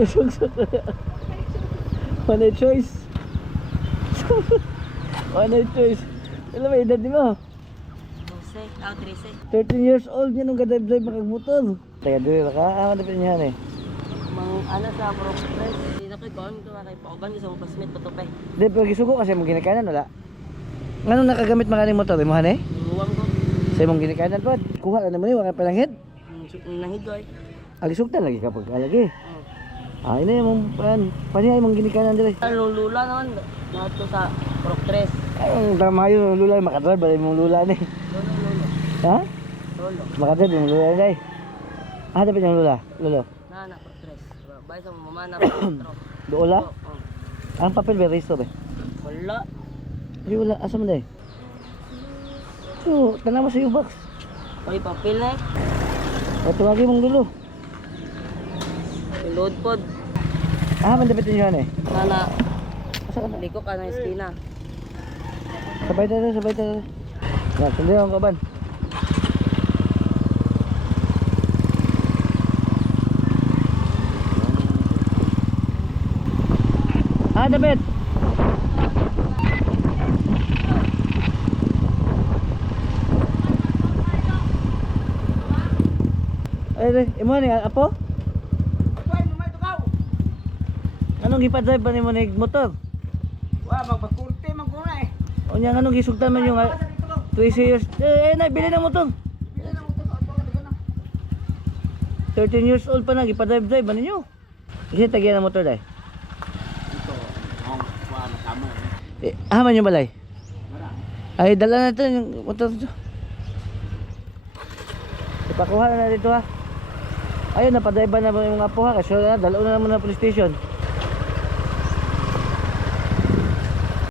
Ay, sugsok. One choice. One choice. Alam mo, edad mo? 13 years old yan nung gadrive makagmotor. Kaya dili na ka, ano pa niyan eh. Mang ano sa progress. Dito kay Gon, kay Pauban isang classmate pa to pa. Di, pero gisugo kasi mong ginikanan, wala? Anong nakagamit makaning motor? Imuhan eh? Luwang ko. Sa imong ginikanan po, kuha ka naman eh, wala pa lang head. Nahigoy. Agisugtan lagi kapag alagi. Ah, ina yung panihay mong ginikanan dire. Lula naman. Lahat to sa progress. Ay, ang tama yun, lula, makadrive, balay mong lula na eh. Lolo. Ha? Lolo. Makadrive yung lula na eh. Ah, dapat yung lula, lolo. Na progress. Bay sa mama na pro. Doola? Ang papel ba, register ba? Wala. Ay, wala, asa mo na eh? So, tanah mo sa U-box. Ay papel na eh. O, tuwagin mong lulo. Load pod. Ah, mandapitin nyo yan eh. Nana. Asa ka na? Liko ka na eskina. Sabay tayo, sabay tayo. Yan, sundin ang kaban. Ah, David! Ay, imo ni apo? Anong gipa-drive ba nimo nig motor? Wah, magpakurte man ko na eh. O nya anong gisugtan man yung 20 years? Na bili na motor. 13 years old pa na gipa-drive ba ninyo? Kasi tagyan na motor dai. Ito, ang kuha na kamo. Haman yung balay. Ay, dala na ito yung motor ito. Ipakuha na dito ha. Ayun, napadrive na ba yung mga apo ha? Kasi dalaw na naman na police station.